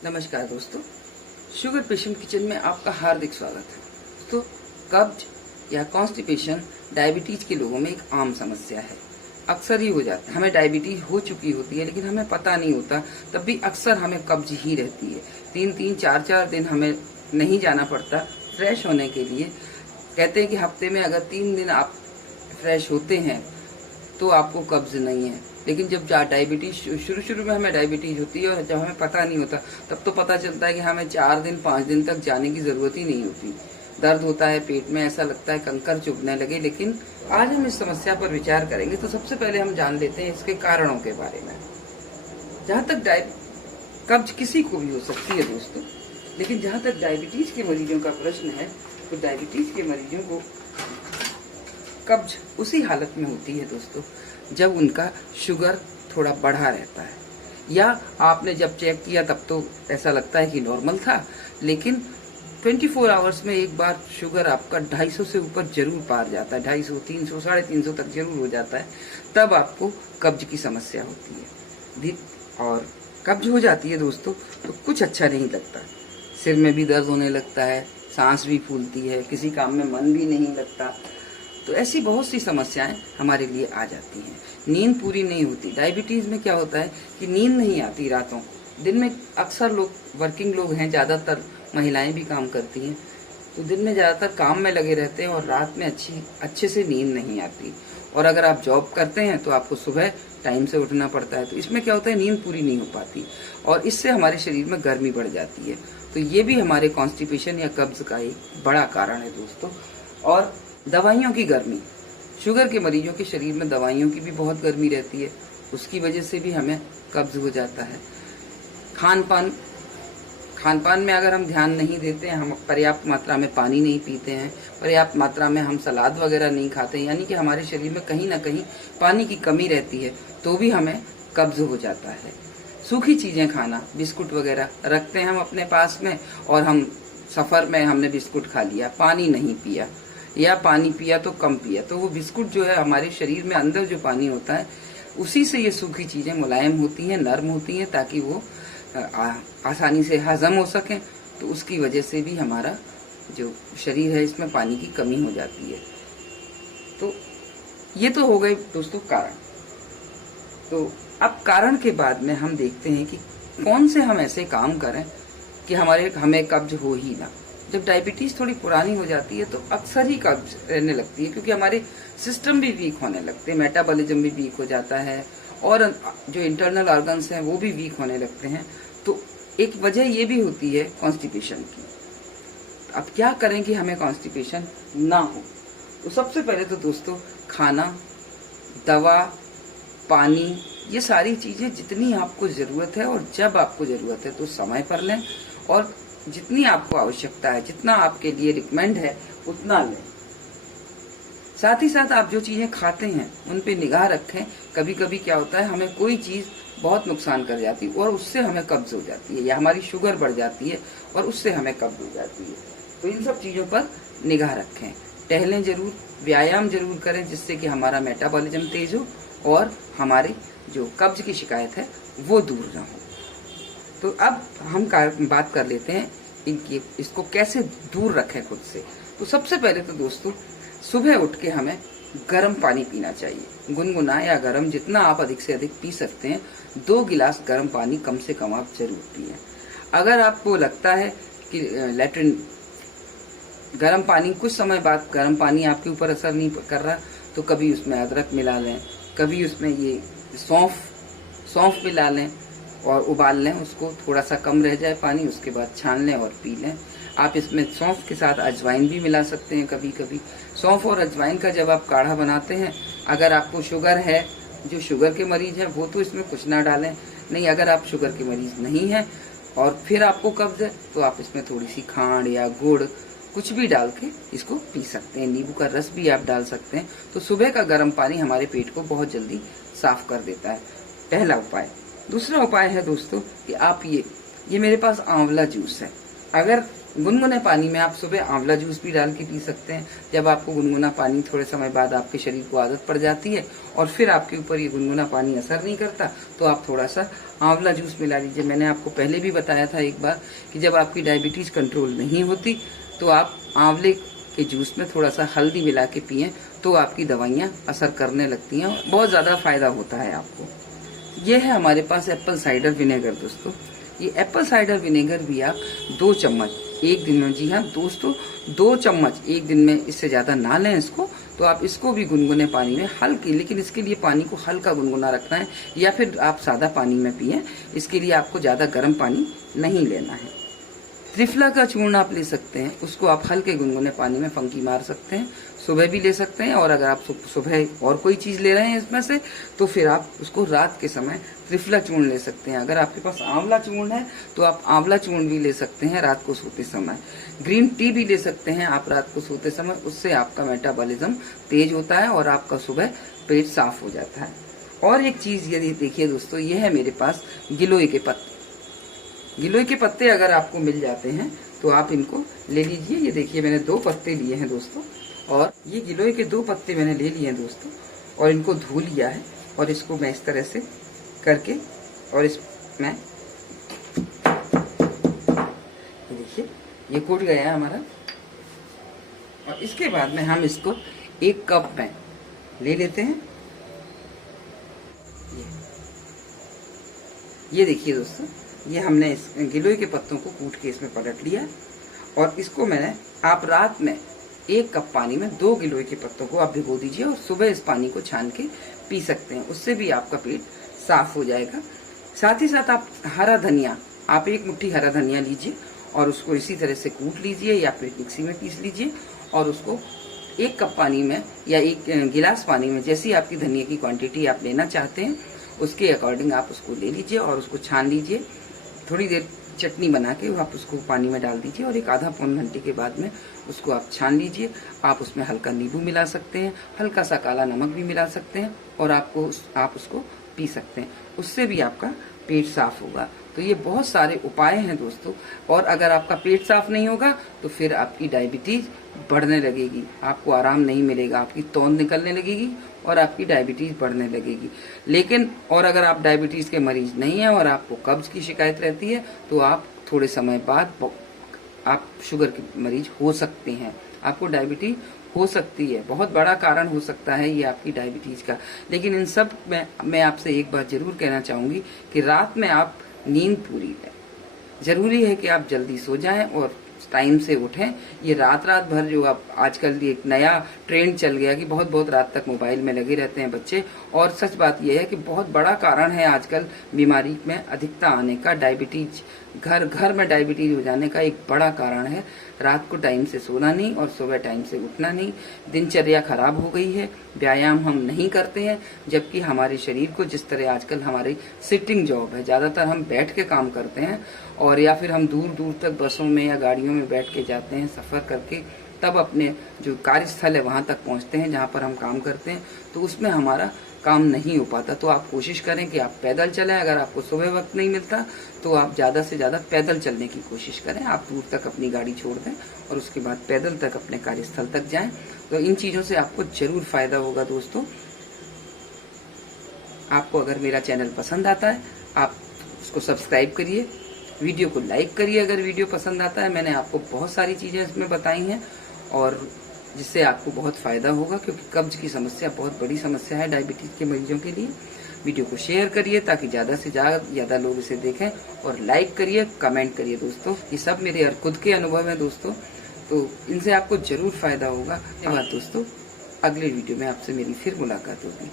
नमस्कार दोस्तों, sugar patient kitchen में आपका हार्दिक स्वागत है। तो कब्ज या कॉन्स्टिपेशन डायबिटीज के लोगों में एक आम समस्या है। अक्सर ही हो जाता है, हमें डायबिटीज हो चुकी होती है लेकिन हमें पता नहीं होता, तब भी अक्सर हमें कब्ज ही रहती है। 3-3, 4-4 दिन हमें नहीं जाना पड़ता फ्रेश होने के लिए। कहते हैं कि हफ्ते में अगर 3 दिन आप फ्रेश होते हैं तो आपको कब्ज नहीं है। लेकिन जब डायबिटीज शुरू में हमें डायबिटीज होती है और जब हमें पता नहीं होता तब तो पता चलता है कि हमें 4 दिन 5 दिन तक जाने की जरूरत ही नहीं होती। दर्द होता है पेट में, ऐसा लगता है कंकर चुभने लगे। लेकिन आज हम इस समस्या पर विचार करेंगे। तो सबसे पहले हम जान लेते हैं इसके कारणों के बारे में। जहाँ तक कब्ज किसी को भी हो सकती है दोस्तों, लेकिन जहाँ तक डायबिटीज के मरीजों का प्रश्न है तो डायबिटीज के मरीजों को कब्ज उसी हालत में होती है दोस्तों जब उनका शुगर थोड़ा बढ़ा रहता है, या आपने जब चेक किया तब तो ऐसा लगता है कि नॉर्मल था, लेकिन 24 आवर्स में एक बार शुगर आपका 250 से ऊपर जरूर पार जाता है। 250, 300, 350 तक जरूर हो जाता है, तब आपको कब्ज की समस्या होती है। और कब्ज हो जाती है दोस्तों तो कुछ अच्छा नहीं लगता। सिर में भी दर्द होने लगता है, सांस भी फूलती है, किसी काम में मन भी नहीं लगता। तो ऐसी बहुत सी समस्याएं हमारे लिए आ जाती हैं। नींद पूरी नहीं होती। डायबिटीज में क्या होता है कि नींद नहीं आती रातों। दिन में अक्सर लोग वर्किंग लोग हैं, ज्यादातर महिलाएं भी काम करती हैं, तो दिन में ज्यादातर काम में लगे रहते हैं और रात में अच्छे से नींद नहीं आती। और अगर आप जॉब करते हैं तो आपको सुबह टाइम से उठना पड़ता है, तो इसमें क्या होता है, नींद पूरी नहीं हो पाती और इससे हमारे शरीर में गर्मी बढ़ जाती है। तो ये भी हमारे कॉन्स्टिपेशन या कब्ज का एक बड़ा कारण है दोस्तों। और दवाइयों की गर्मी, शुगर के मरीजों के शरीर में दवाइयों की भी बहुत गर्मी रहती है, उसकी वजह से भी हमें कब्ज हो जाता है। खान पान में अगर हम ध्यान नहीं देते हैं, हम पर्याप्त मात्रा में पानी नहीं पीते हैं, पर्याप्त मात्रा में हम सलाद वगैरह नहीं खाते हैं, यानी कि हमारे शरीर में कहीं ना कहीं पानी की कमी रहती है, तो भी हमें कब्ज हो जाता है। सूखी चीजें खाना, बिस्कुट वगैरह रखते हैं हम अपने पास में और हम सफर में हमने बिस्कुट खा लिया, पानी नहीं पिया या पानी पिया तो कम पिया, तो वो बिस्कुट जो है हमारे शरीर में अंदर जो पानी होता है उसी से ये सूखी चीजें मुलायम होती हैं, नर्म होती हैं, ताकि वो आसानी से हजम हो सके। तो उसकी वजह से भी हमारा जो शरीर है इसमें पानी की कमी हो जाती है। तो ये तो हो गए दोस्तों कारण। तो अब कारण के बाद में हम देखते हैं कि कौन से हम ऐसे काम करें कि हमें कब्ज हो ही ना। जब डायबिटीज थोड़ी पुरानी हो जाती है तो अक्सर ही कब्ज रहने लगती है, क्योंकि हमारे सिस्टम भी वीक होने लगते हैं, मेटाबॉलिज्म भी वीक हो जाता है और जो इंटरनल ऑर्गन्स हैं वो भी वीक होने लगते हैं। तो एक वजह ये भी होती है कॉन्स्टिपेशन की। अब क्या करें कि हमें कॉन्स्टिपेशन ना हो? तो सबसे पहले तो दोस्तों खाना, दवा, पानी, ये सारी चीजें जितनी आपको जरूरत है और जब आपको जरूरत है तो समय पर लें, और जितनी आपको आवश्यकता है, जितना आपके लिए रिकमेंड है उतना लें। साथ ही साथ आप जो चीजें खाते हैं उन पे निगाह रखें। कभी कभी क्या होता है, हमें कोई चीज बहुत नुकसान कर जाती है और उससे हमें कब्ज हो जाती है, या हमारी शुगर बढ़ जाती है और उससे हमें कब्ज हो जाती है। तो इन सब चीजों पर निगाह रखें। टहलें जरूर, व्यायाम जरूर करें, जिससे कि हमारा मेटाबॉलिज्म तेज हो और हमारी जो कब्ज की शिकायत है वो दूर ना हो। तो अब हम बात कर लेते हैं इसको कैसे दूर रखें खुद से। तो सबसे पहले तो दोस्तों सुबह उठ के हमें गर्म पानी पीना चाहिए। गुनगुना या गर्म, जितना आप अधिक से अधिक पी सकते हैं। 2 गिलास गर्म पानी कम से कम आप जरूर पिए। अगर आपको लगता है कि लैट्रिन गर्म पानी, कुछ समय बाद गर्म पानी आपके ऊपर असर नहीं कर रहा, तो कभी उसमें अदरक मिला लें, कभी उसमें ये सौंफ मिला लें और उबाल लें उसको, थोड़ा सा कम रह जाए पानी, उसके बाद छान लें और पी लें। आप इसमें सौंफ के साथ अजवाइन भी मिला सकते हैं कभी कभी। सौंफ और अजवाइन का जब आप काढ़ा बनाते हैं, अगर आपको शुगर है, जो शुगर के मरीज हैं वो तो इसमें कुछ ना डालें, नहीं अगर आप शुगर के मरीज नहीं हैं और फिर आपको कब्ज है तो आप इसमें थोड़ी सी खांड या गुड़ कुछ भी डाल के इसको पी सकते हैं। नींबू का रस भी आप डाल सकते हैं। तो सुबह का गर्म पानी हमारे पेट को बहुत जल्दी साफ कर देता है, पहला उपाय। दूसरा उपाय है दोस्तों कि आप ये मेरे पास आंवला जूस है, अगर गुनगुने पानी में आप सुबह आंवला जूस भी डाल के पी सकते हैं। जब आपको गुनगुना पानी थोड़े समय बाद आपके शरीर को आदत पड़ जाती है और फिर आपके ऊपर ये गुनगुना पानी असर नहीं करता, तो आप थोड़ा सा आंवला जूस मिला लीजिए। मैंने आपको पहले भी बताया था एक बार कि जब आपकी डायबिटीज कंट्रोल नहीं होती तो आप आंवले के जूस में थोड़ा सा हल्दी मिला के पिएं, तो आपकी दवाइयाँ असर करने लगती हैं, बहुत ज़्यादा फायदा होता है आपको। ये है हमारे पास एप्पल साइडर विनेगर दोस्तों। ये एप्पल साइडर विनेगर भी आप 2 चम्मच एक दिन में, जी हाँ दोस्तों 2 चम्मच एक दिन में, इससे ज़्यादा ना लें इसको। तो आप इसको भी गुनगुने पानी में हल्की, लेकिन इसके लिए पानी को हल्का गुनगुना रखना है, या फिर आप सादा पानी में पिएं। इसके लिए आपको ज़्यादा गर्म पानी नहीं लेना है। त्रिफला का चूर्ण आप ले सकते हैं, उसको आप हल्के गुनगुने पानी में फंकी मार सकते हैं, सुबह भी ले सकते हैं। और अगर आप सुबह और कोई चीज़ ले रहे हैं इसमें से, तो फिर आप उसको रात के समय त्रिफला चूर्ण ले सकते हैं। अगर आपके पास आंवला चूर्ण है तो आप आंवला चूर्ण भी ले सकते हैं रात को सोते समय। ग्रीन टी भी ले सकते हैं आप रात को सोते समय, उससे आपका मेटाबॉलिज्म तेज होता है और आपका सुबह पेट साफ हो जाता है। और एक चीज़ यदि देखिए दोस्तों, ये है मेरे पास गिलोय के पत्ते। गिलोय के पत्ते अगर आपको मिल जाते हैं तो आप इनको ले लीजिए। ये देखिए मैंने 2 पत्ते लिए हैं दोस्तों, और ये गिलोय के 2 पत्ते मैंने ले लिए हैं दोस्तों, और इनको धो लिया है। और इसको मैं इस तरह से करके, और इसमें ये देखिए ये कूट गया है हमारा। और इसके बाद में हम इसको 1 कप में ले लेते हैं। ये देखिए दोस्तों, ये हमने इस गिलोय के पत्तों को कूट के इसमें पलट लिया, और इसको मैंने, आप रात में 1 कप पानी में 2 गिलोय के पत्तों को आप भिगो दीजिए और सुबह इस पानी को छान के पी सकते हैं। उससे भी आपका पेट साफ हो जाएगा। साथ ही साथ आप हरा धनिया, आप 1 मुट्ठी हरा धनिया लीजिए और उसको इसी तरह से कूट लीजिए या फिर मिक्सी में पीस लीजिए, और उसको 1 कप पानी में या 1 गिलास पानी में, जैसी आपकी धनिया की क्वांटिटी आप लेना चाहते हैं उसके अकॉर्डिंग आप उसको ले लीजिए और उसको छान लीजिए। थोड़ी देर चटनी बना के आप उसको पानी में डाल दीजिए, और एक आधा पौन घंटे के बाद में उसको आप छान लीजिए। आप उसमें हल्का नींबू मिला सकते हैं, हल्का सा काला नमक भी मिला सकते हैं, और आप उसको पी सकते हैं। उससे भी आपका पेट साफ होगा। तो ये बहुत सारे उपाय हैं दोस्तों। और अगर आपका पेट साफ नहीं होगा तो फिर आपकी डायबिटीज बढ़ने लगेगी, आपको आराम नहीं मिलेगा, आपकी तौंद निकलने लगेगी और आपकी डायबिटीज बढ़ने लगेगी। लेकिन और अगर आप डायबिटीज के मरीज नहीं हैं और आपको कब्ज की शिकायत रहती है, तो आप थोड़े समय बाद आप शुगर के मरीज हो सकते हैं, आपको डायबिटीज हो सकती है, बहुत बड़ा कारण हो सकता है ये आपकी डायबिटीज का। लेकिन इन सब में मैं आपसे एक बात जरूर कहना चाहूंगी कि रात में आप नींद पूरी लें। जरूरी है कि आप जल्दी सो जाएं और टाइम से उठें। ये रात भर जो आप आजकल एक नया ट्रेंड चल गया कि बहुत रात तक मोबाइल में लगे रहते हैं बच्चे, और सच बात यह है कि बहुत बड़ा कारण है आजकल बीमारी में अधिकता आने का, डायबिटीज, घर घर में डायबिटीज हो जाने का एक बड़ा कारण है रात को टाइम से सोना नहीं और सुबह टाइम से उठना नहीं। दिनचर्या खराब हो गई है, व्यायाम हम नहीं करते हैं, जबकि हमारे शरीर को जिस तरह आजकल हमारी सिटिंग जॉब है, ज्यादातर हम बैठ के काम करते हैं, और या फिर हम दूर दूर तक बसों में या गाड़ियों में बैठ के जाते हैं सफर करके, तब अपने जो कार्यस्थल है वहां तक पहुंचते हैं जहां पर हम काम करते हैं, तो उसमें हमारा काम नहीं हो पाता। तो आप कोशिश करें कि आप पैदल चलें। अगर आपको सुबह वक्त नहीं मिलता तो आप ज्यादा से ज्यादा पैदल चलने की कोशिश करें। आप दूर तक अपनी गाड़ी छोड़ दें और उसके बाद पैदल तक अपने कार्यस्थल तक जाएं। तो इन चीजों से आपको जरूर फायदा होगा दोस्तों। आपको अगर मेरा चैनल पसंद आता है आप उसको सब्सक्राइब करिए, वीडियो को लाइक करिए अगर वीडियो पसंद आता है। मैंने आपको बहुत सारी चीजें इसमें बताई हैं और जिससे आपको बहुत फायदा होगा, क्योंकि कब्ज की समस्या बहुत बड़ी समस्या है डायबिटीज के मरीजों के लिए। वीडियो को शेयर करिए ताकि ज्यादा से ज्यादा लोग इसे देखें, और लाइक करिए, कमेंट करिए दोस्तों। ये सब मेरे खुद के अनुभव है दोस्तों, तो इनसे आपको जरूर फायदा होगा। धन्यवाद दोस्तों। अगले वीडियो में आपसे मेरी फिर मुलाकात होगी।